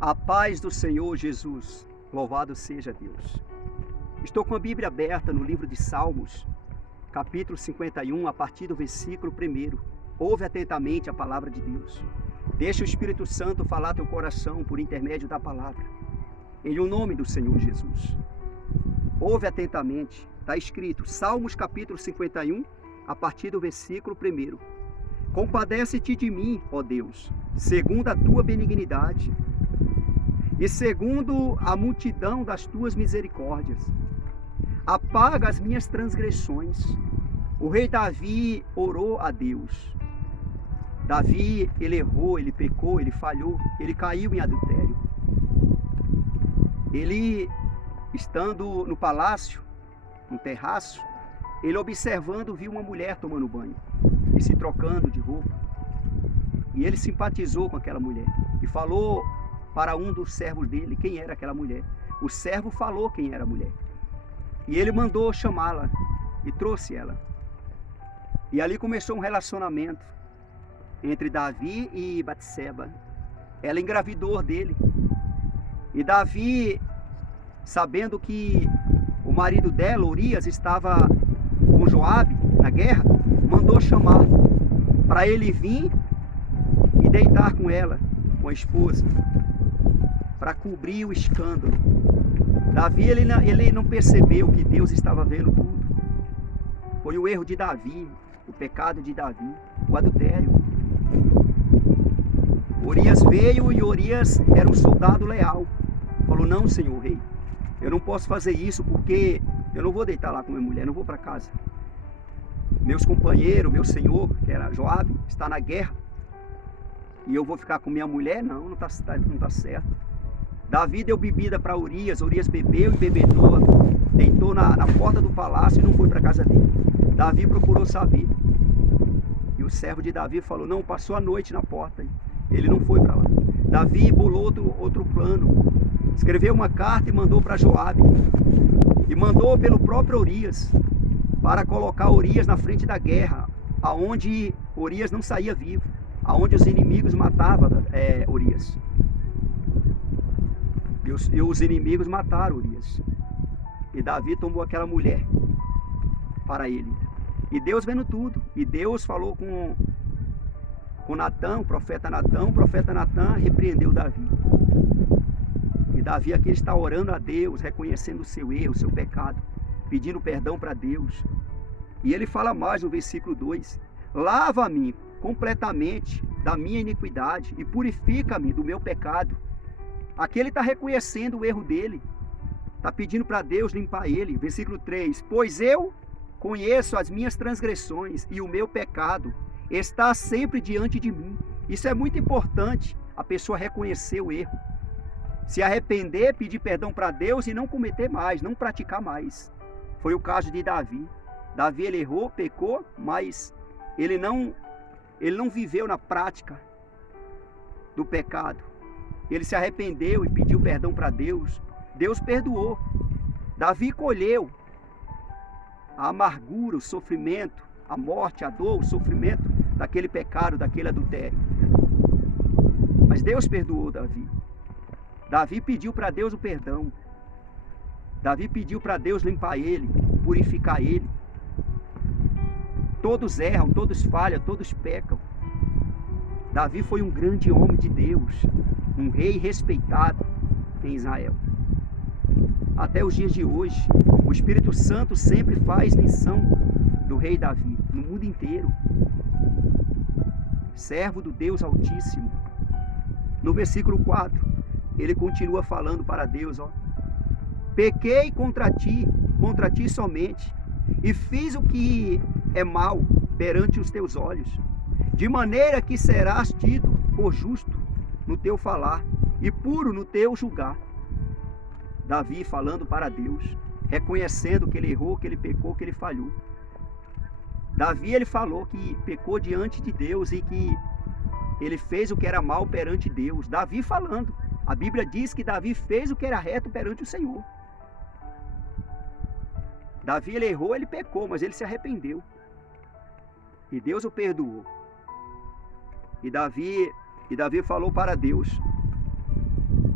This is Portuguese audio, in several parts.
A paz do Senhor Jesus, louvado seja Deus. Estou com a Bíblia aberta no livro de Salmos, capítulo 51, a partir do versículo 1. Ouve atentamente a palavra de Deus. Deixa o Espírito Santo falar teu coração por intermédio da palavra. Em o nome do Senhor Jesus. Ouve atentamente. Está escrito, Salmos capítulo 51, a partir do versículo 1. Compadece-te de mim, ó Deus, segundo a tua benignidade e segundo a multidão das tuas misericórdias. Apaga as minhas transgressões. O rei Davi orou a Deus. Davi, ele errou, ele pecou, ele falhou, ele caiu em adultério. Ele, estando no palácio, no terraço, ele observando, viu uma mulher tomando banho e se trocando de roupa. E ele simpatizou com aquela mulher e falou para um dos servos dele quem era aquela mulher. O servo falou quem era a mulher. E ele mandou chamá-la e trouxe ela. E ali começou um relacionamento entre Davi e Batseba. Ela engravidou dele. E Davi, sabendo que o marido dela, Urias, estava com Joabe na guerra, mandou chamar para ele vir e deitar com ela, com a esposa, para cobrir o escândalo. Davi, ele não percebeu que Deus estava vendo tudo. Foi o erro de Davi, o pecado de Davi, o adultério. Urias veio e Urias era um soldado leal. Falou, não, senhor rei, eu não posso fazer isso porque eu não vou deitar lá com minha mulher, não vou para casa. Meus companheiros, meu senhor, que era Joabe, está na guerra. E eu vou ficar com minha mulher? Não está certo. Davi deu bebida para Urias, Urias bebeu e bebedou, deitou na porta do palácio e não foi para casa dele. Davi procurou saber. E o servo de Davi falou, não, passou a noite na porta. Ele não foi para lá. Davi bolou outro plano. Escreveu uma carta e mandou para Joabe. E mandou pelo próprio Urias, para colocar Urias na frente da guerra, aonde Urias não saía vivo, aonde os inimigos matavam Urias. E os inimigos mataram Urias. E Davi tomou aquela mulher para ele. E Deus vendo tudo. E Deus falou com Natã, o profeta Natã repreendeu Davi. E Davi aqui está orando a Deus, reconhecendo o seu erro, o seu pecado, pedindo perdão para Deus. E ele fala mais no versículo 2: lava-me completamente da minha iniquidade e purifica-me do meu pecado. Aqui ele está reconhecendo o erro dele, está pedindo para Deus limpar ele. Versículo 3: pois eu conheço as minhas transgressões e o meu pecado está sempre diante de mim. Isso é muito importante, a pessoa reconhecer o erro, se arrepender, pedir perdão para Deus e não cometer mais, não praticar mais. Foi o caso de Davi. Davi, ele errou, pecou, mas ele não viveu na prática do pecado. Ele se arrependeu e pediu perdão para Deus. Deus perdoou. Davi colheu a amargura, o sofrimento, a morte, a dor, o sofrimento daquele pecado, daquele adultério. Mas Deus perdoou Davi. Davi pediu para Deus o perdão. Davi pediu para Deus limpar ele, purificar ele. Todos erram, todos falham, todos pecam. Davi foi um grande homem de Deus, um rei respeitado em Israel. Até os dias de hoje, o Espírito Santo sempre faz menção do rei Davi, no mundo inteiro. Servo do Deus Altíssimo. No versículo 4, ele continua falando para Deus, pequei contra ti somente, e fiz o que é mal perante os teus olhos, de maneira que serás tido por justo no teu falar e puro no teu julgar. Davi falando para Deus, reconhecendo que ele errou, que ele pecou, que ele falhou. Davi, ele falou que pecou diante de Deus e que ele fez o que era mal perante Deus. Davi falando. A Bíblia diz que Davi fez o que era reto perante o Senhor. Davi, ele errou, ele pecou, mas ele se arrependeu. E Deus o perdoou. E Davi falou para Deus,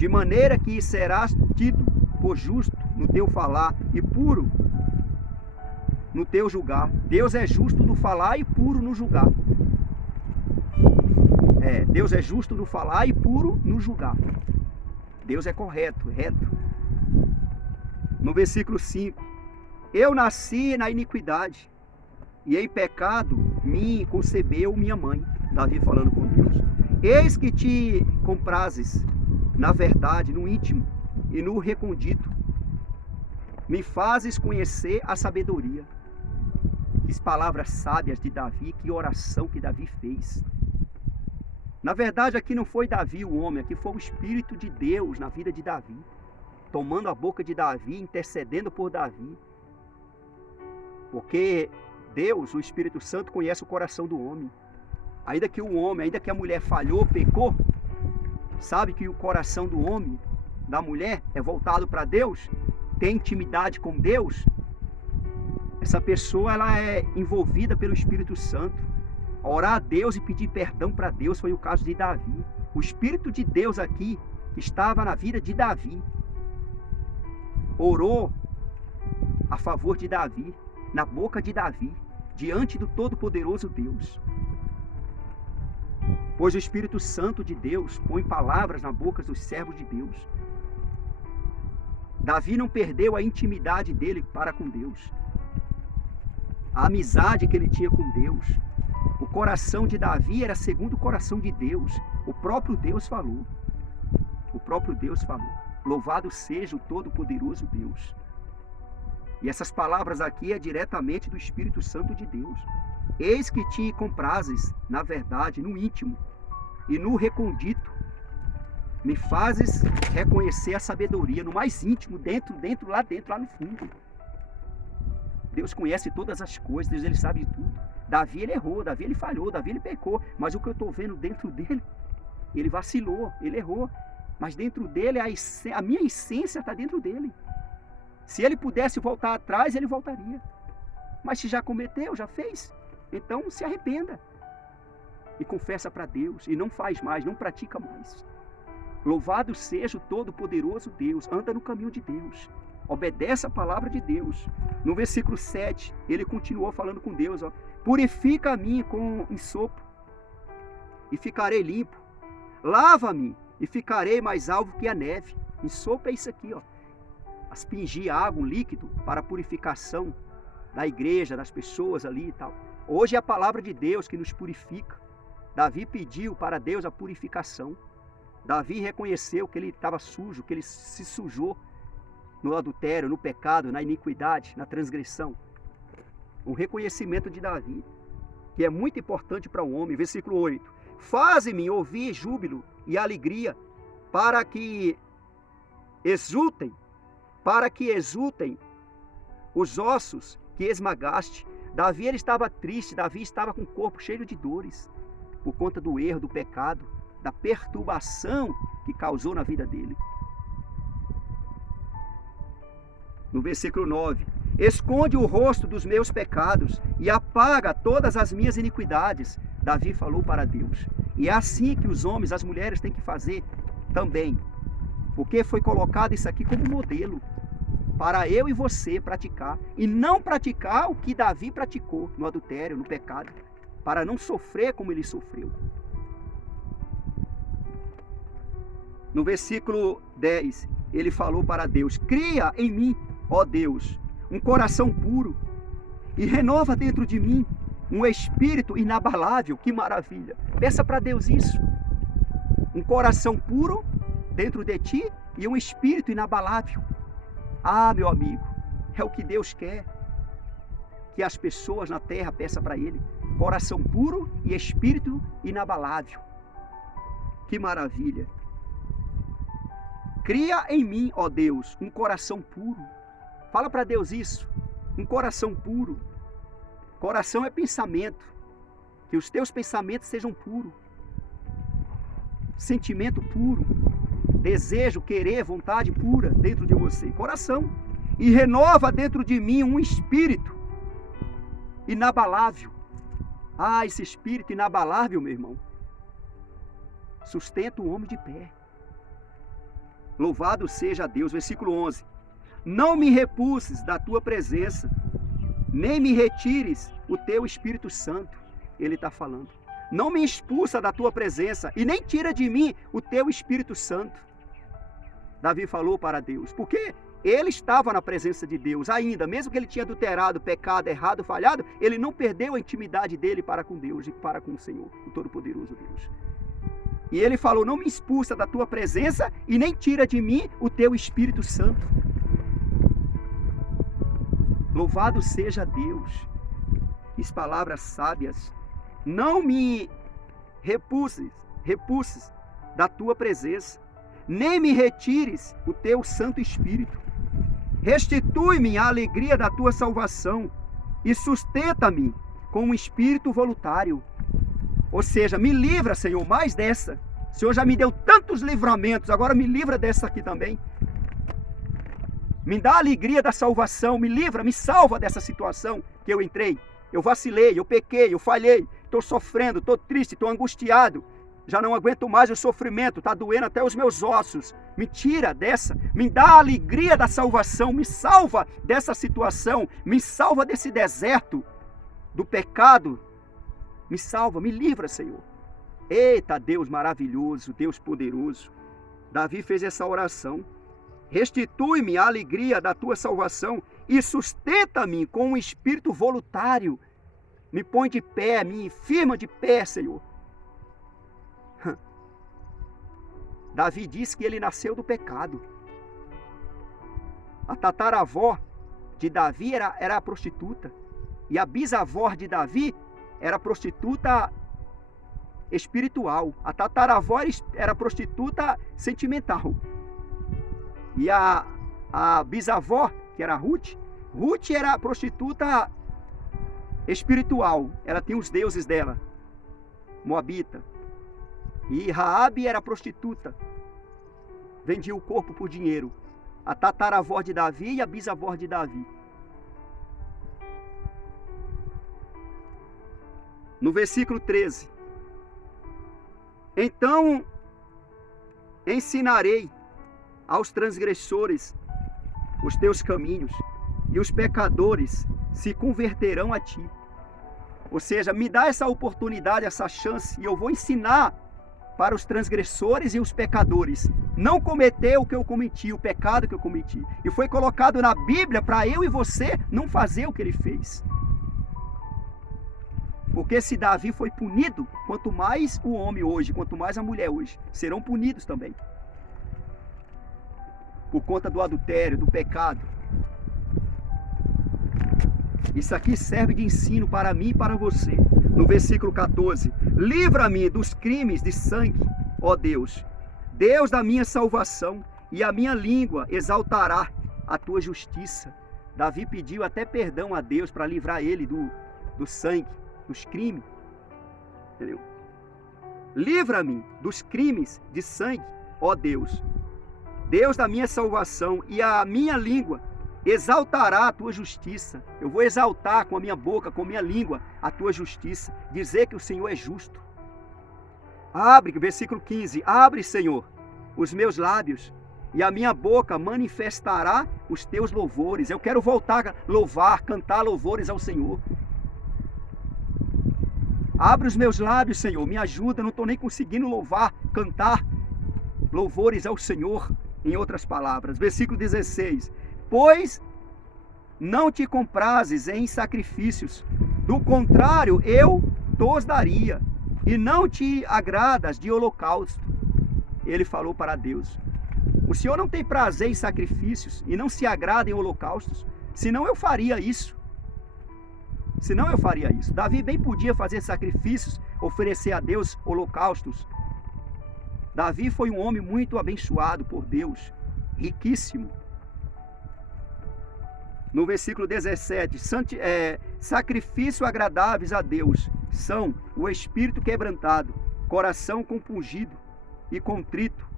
de maneira que serás tido por justo no teu falar e puro no teu julgar. Deus é justo no falar e puro no julgar. Deus é justo no falar e puro no julgar. Deus é correto, reto. No versículo 5, eu nasci na iniquidade, e em pecado me concebeu minha mãe. Davi falando com Deus. Eis que te comprazes na verdade, no íntimo e no recôndito. Me fazes conhecer a sabedoria. Que palavras sábias de Davi, que oração que Davi fez. Na verdade, aqui não foi Davi o homem, aqui foi o Espírito de Deus na vida de Davi, tomando a boca de Davi, intercedendo por Davi. Porque Deus, o Espírito Santo, conhece o coração do homem. Ainda que o homem, ainda que a mulher falhou, pecou, sabe que o coração do homem, da mulher, é voltado para Deus, tem intimidade com Deus. Essa pessoa, ela é envolvida pelo Espírito Santo. Orar a Deus e pedir perdão para Deus foi o caso de Davi. O Espírito de Deus aqui, que estava na vida de Davi, orou a favor de Davi, na boca de Davi, diante do Todo-Poderoso Deus. Pois o Espírito Santo de Deus põe palavras na boca dos servos de Deus. Davi não perdeu a intimidade dele para com Deus, a amizade que ele tinha com Deus. O coração de Davi era segundo o coração de Deus. O próprio Deus falou. O próprio Deus falou. Louvado seja o Todo-Poderoso Deus. E essas palavras aqui é diretamente do Espírito Santo de Deus. Eis que te comprazes, na verdade, no íntimo e no recôndito. Me fazes reconhecer a sabedoria no mais íntimo, lá dentro, lá no fundo. Deus conhece todas as coisas, Deus, ele sabe de tudo. Davi, ele errou, Davi, ele falhou, Davi, ele pecou. Mas o que eu estou vendo dentro dele, ele vacilou, ele errou. Mas dentro dele, a minha essência está dentro dele. Se ele pudesse voltar atrás, ele voltaria. Mas se já cometeu, já fez, então se arrependa. E confessa para Deus, e não faz mais, não pratica mais. Louvado seja o Todo-Poderoso Deus, anda no caminho de Deus. Obedece a palavra de Deus. No versículo 7, ele continuou falando com Deus, ó, purifica a mim com ensopo, e ficarei limpo. Lava-me, e ficarei mais alvo que a neve. Ensopo é isso aqui, ó. Aspergir água, um líquido, para a purificação da igreja, das pessoas ali e tal. Hoje é a palavra de Deus que nos purifica. Davi pediu para Deus a purificação. Davi reconheceu que ele estava sujo, que ele se sujou no adultério, no pecado, na iniquidade, na transgressão. Um reconhecimento de Davi, que é muito importante para o homem. Versículo 8. Faze-me ouvir júbilo e alegria, para que exultem os ossos que esmagaste. Davi, ele estava triste, Davi estava com o corpo cheio de dores, por conta do erro, do pecado, da perturbação que causou na vida dele. No versículo 9, esconde o rosto dos meus pecados e apaga todas as minhas iniquidades. Davi falou para Deus. E é assim que os homens, as mulheres têm que fazer também. Porque foi colocado isso aqui como modelo para eu e você praticar. E não praticar o que Davi praticou no adultério, no pecado. Para não sofrer como ele sofreu. No versículo 10, ele falou para Deus, cria em mim, ó Deus, um coração puro e renova dentro de mim um espírito inabalável. Que maravilha! Peça para Deus isso. Um coração puro dentro de ti e um espírito inabalável. Ah, meu amigo, é o que Deus quer. Que as pessoas na terra peçam para Ele. Coração puro e espírito inabalável. Que maravilha! Cria em mim, ó Deus, um coração puro. Fala para Deus isso. Um coração puro. Coração é pensamento. Que os teus pensamentos sejam puros. Sentimento puro. Desejo, querer, vontade pura dentro de você. Coração. E renova dentro de mim um espírito inabalável. Ah, esse espírito inabalável, meu irmão, sustenta o homem de pé. Louvado seja Deus. Versículo 11. Não me repulses da tua presença, nem me retires o teu Espírito Santo. Ele está falando. Não me expulsa da tua presença e nem tira de mim o teu Espírito Santo. Davi falou para Deus, porque ele estava na presença de Deus ainda, mesmo que ele tinha adulterado, pecado, errado, falhado, ele não perdeu a intimidade dele para com Deus e para com o Senhor, o Todo-Poderoso Deus. E ele falou, não me expulsa da tua presença e nem tira de mim o teu Espírito Santo. Louvado seja Deus. As palavras sábias. Não me repulses da tua presença, nem me retires o teu Santo Espírito. Restitui-me a alegria da tua salvação e sustenta-me com um espírito voluntário. Ou seja, me livra, Senhor, mais dessa. O Senhor já me deu tantos livramentos, agora me livra dessa aqui também. Me dá a alegria da salvação, me livra, me salva dessa situação que eu entrei. Eu vacilei, eu pequei, eu falhei, estou sofrendo, estou triste, estou angustiado. Já não aguento mais o sofrimento, está doendo até os meus ossos. Me tira dessa, me dá a alegria da salvação, me salva dessa situação, me salva desse deserto, do pecado. Me salva, me livra, Senhor. Eita, Deus maravilhoso, Deus poderoso. Davi fez essa oração. Restitui-me a alegria da tua salvação e sustenta-me com um espírito voluntário. Me põe de pé, me firma de pé, Senhor. Davi disse que ele nasceu do pecado. A tataravó de Davi era a prostituta. E a bisavó de Davi era prostituta espiritual. A tataravó era prostituta sentimental. E a bisavó, que era Ruth era prostituta espiritual. Ela tinha os deuses dela, moabita. E Raabe era prostituta, vendia o corpo por dinheiro. A tataravó de Davi e a bisavó de Davi. No versículo 13. Então ensinarei aos transgressores os teus caminhos, e os pecadores se converterão a ti. Ou seja, me dá essa oportunidade, essa chance, e eu vou ensinar para os transgressores e os pecadores não cometer o que eu cometi, o pecado que eu cometi. E foi colocado na Bíblia para eu e você não fazer o que ele fez. Porque se Davi foi punido, quanto mais o homem hoje, quanto mais a mulher hoje, serão punidos também. Por conta do adultério, do pecado. Isso aqui serve de ensino para mim e para você. No versículo 14. Livra-me dos crimes de sangue, ó Deus. Deus da minha salvação, e a minha língua exaltará a tua justiça. Davi pediu até perdão a Deus para livrar ele do sangue, dos crimes. Entendeu? Livra-me dos crimes de sangue, ó Deus. Deus da minha salvação, e a minha língua exaltará a tua justiça. Eu vou exaltar com a minha boca, com a minha língua, a tua justiça. Dizer que o Senhor é justo. Abre, versículo 15. Abre, Senhor, os meus lábios, e a minha boca manifestará os teus louvores. Eu quero voltar a louvar, cantar louvores ao Senhor. Abre os meus lábios, Senhor, me ajuda. Eu não estou nem conseguindo louvar, cantar louvores ao Senhor. Em outras palavras, versículo 16. Pois não te comprazes em sacrifícios, do contrário eu tos daria, e não te agradas de holocausto. Ele falou para Deus. O Senhor não tem prazer em sacrifícios e não se agrada em holocaustos, senão eu faria isso. Davi bem podia fazer sacrifícios, oferecer a Deus holocaustos. Davi foi um homem muito abençoado por Deus, riquíssimo. No versículo 17, sacrifício agradáveis a Deus são o espírito quebrantado, coração compungido e contrito.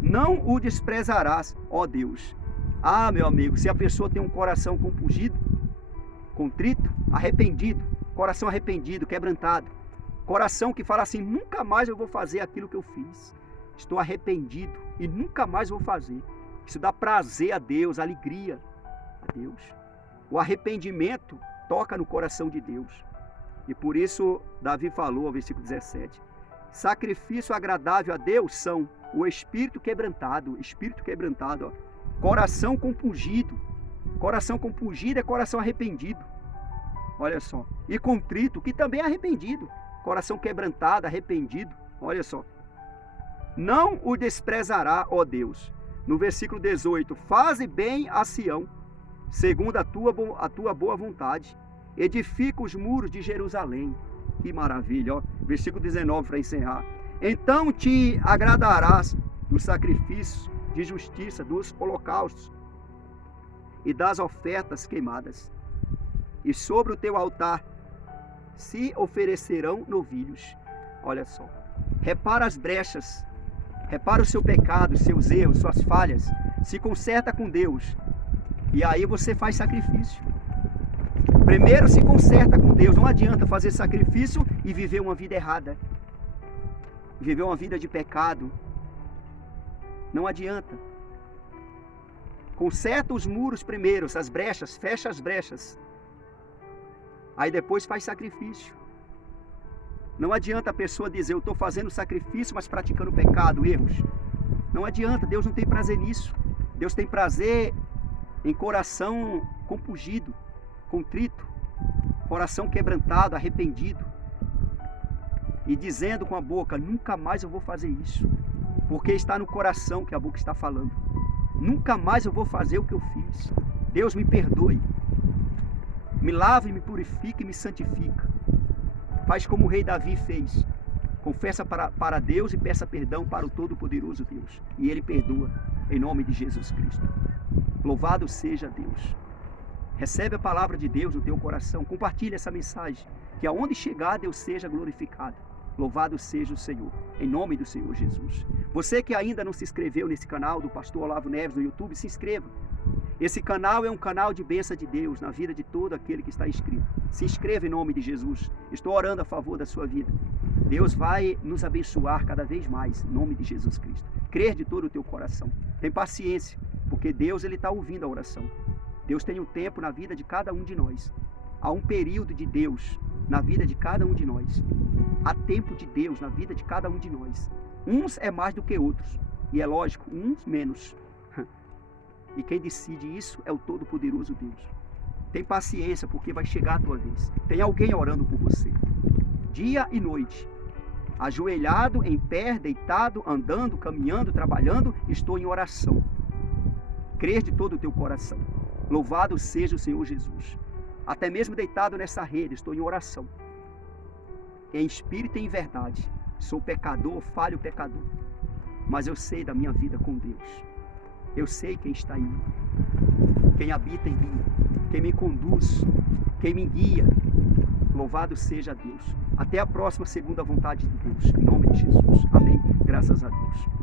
Não o desprezarás, ó Deus. Ah, meu amigo, se a pessoa tem um coração compungido, contrito, arrependido, coração arrependido, quebrantado, coração que fala assim, nunca mais eu vou fazer aquilo que eu fiz. estou arrependido e nunca mais vou fazer. Isso dá prazer a Deus, alegria a Deus. O arrependimento toca no coração de Deus. E por isso Davi falou, versículo 17, sacrifício agradável a Deus são o espírito quebrantado, ó, coração compungido. Coração compungido é coração arrependido. Olha só. E contrito, que também é arrependido. Coração quebrantado, arrependido. Olha só. Não o desprezará, ó Deus. No versículo 18, faze bem a Sião, segundo a tua boa vontade. Edifica os muros de Jerusalém. Que maravilha, ó. Versículo 19 para encerrar. Então te agradarás dos sacrifícios de justiça, dos holocaustos e das ofertas queimadas. E sobre o teu altar se oferecerão novilhos. Olha só. Repara as brechas. Repara o seu pecado, seus erros, suas falhas. Se conserta com Deus. E aí você faz sacrifício. Primeiro se conserta com Deus. Não adianta fazer sacrifício e viver uma vida errada. Viver uma vida de pecado. Não adianta. Conserta os muros primeiro, as brechas, fecha as brechas. Aí depois faz sacrifício. Não adianta a pessoa dizer, eu estou fazendo sacrifício, mas praticando pecado, erros. Não adianta, Deus não tem prazer nisso. Deus tem prazer em coração compungido, contrito, coração quebrantado, arrependido. E dizendo com a boca, nunca mais eu vou fazer isso. Porque está no coração que a boca está falando. Nunca mais eu vou fazer o que eu fiz. Deus me perdoe. Me lava e me purifica e me santifica. Faz como o rei Davi fez. Confessa para Deus e peça perdão para o Todo-Poderoso Deus. E Ele perdoa, em nome de Jesus Cristo. Louvado seja Deus. Recebe a palavra de Deus no teu coração. Compartilha essa mensagem. Que aonde chegar, Deus seja glorificado. Louvado seja o Senhor, em nome do Senhor Jesus. Você que ainda não se inscreveu nesse canal do Pastor Olavo Neves no YouTube, se inscreva. Esse canal é um canal de bênção de Deus na vida de todo aquele que está inscrito. Se inscreva em nome de Jesus. Estou orando a favor da sua vida. Deus vai nos abençoar cada vez mais, em nome de Jesus Cristo. Crer de todo o teu coração. Tem paciência, porque Deus ele está ouvindo a oração. Deus tem um tempo na vida de cada um de nós. Há um período de Deus na vida de cada um de nós. Há tempo de Deus na vida de cada um de nós. Uns é mais do que outros. E é lógico, uns menos. E quem decide isso é o Todo-Poderoso Deus. Tem paciência, porque vai chegar a tua vez. Tem alguém orando por você. Dia e noite. Ajoelhado, em pé, deitado, andando, caminhando, trabalhando, estou em oração. Crer de todo o teu coração. Louvado seja o Senhor Jesus. Até mesmo deitado nessa rede, estou em oração. Em espírito e em verdade. Sou pecador, falho pecador. Mas eu sei da minha vida com Deus. Eu sei quem está em mim. Quem habita em mim. Quem me conduz. Quem me guia. Louvado seja Deus. Até a próxima segunda vontade de Deus. Em nome de Jesus. Amém. Graças a Deus.